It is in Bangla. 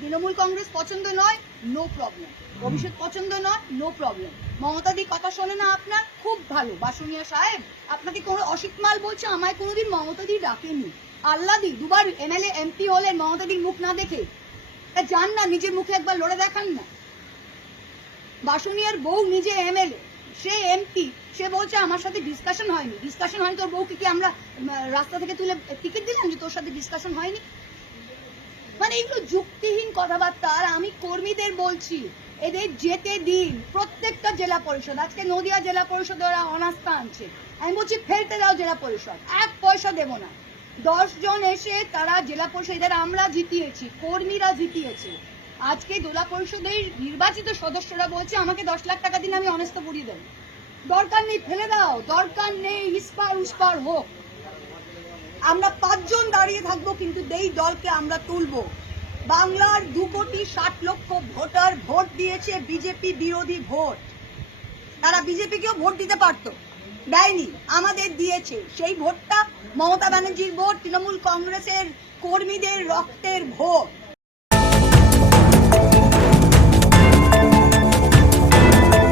তৃণমূল কংগ্রেস পছন্দ নয়, নো প্রবলেম। অভিষেক পছন্দ নয়, নো প্রবলেম। মমতা দি কথা শোনে না আপনার, খুব ভালো। বাসুনিয়া সাহেব আপনাকে কোনো অসিত মাল বলছে, আমায় কোনোদিন মমতা দি ডাকেনি। আল্লাহ দি দুবার এমএলএ এমপি হলেন মমতা দির মুখ না দেখে, তা যান না নিজের মুখে একবার লড়ে দেখান না। বাসুনিয়ার বউ নিজে এমএলএ, সে এমপি, সে বলছে আমার সাথে ডিসকাশন হয়নি। ডিসকাশন হয়নি, তোর বউকে কি আমরা রাস্তা থেকে তুলে টিকিট দিলাম যে তোর সাথে ডিসকাশন হয়নি? মানে এগুলো যুক্তিহীন কথাবার্তা। আর আমি কর্মীদের বলছি, এদের যেতে দিন। প্রত্যেকটা জেলা পরিষদ, আজকে নদিয়া জেলা পরিষদে ওরা অনাস্থা আনছে, আমি বলছি ফেলতে দাও জেলা পরিষদ, 1 পয়সা দেবো না। 10 জন এসে তারা জেলা পরিষদ, এদের আমরা জিতিয়েছি, কর্মীরা জিতিয়েছে। আজকে জেলা পরিষদের নির্বাচিত সদস্যরা বলছে আমাকে 10 লাখ টাকা দিন, আমি অনাস্থা পড়িয়ে দেবো। দরকার নেই, ফেলে দাও, দরকার নেই, ইস্পার উস্পার হোক। আমরা 5 জন দাঁড়িয়ে থাকবো, কিন্তু এই দলকে আমরা তুলবো। বাংলার 2,60,00,000 ভোটার ভোট দিয়েছে বিজেপি বিরোধী ভোট। তারা বিজেপিকেও ভোট দিতে পারত, দেয়নি, আমাদের দিয়েছে। সেই ভোটটা মমতা ব্যানার্জির ভোট, তৃণমূল কংগ্রেসের কর্মীদের রক্তের ভোট।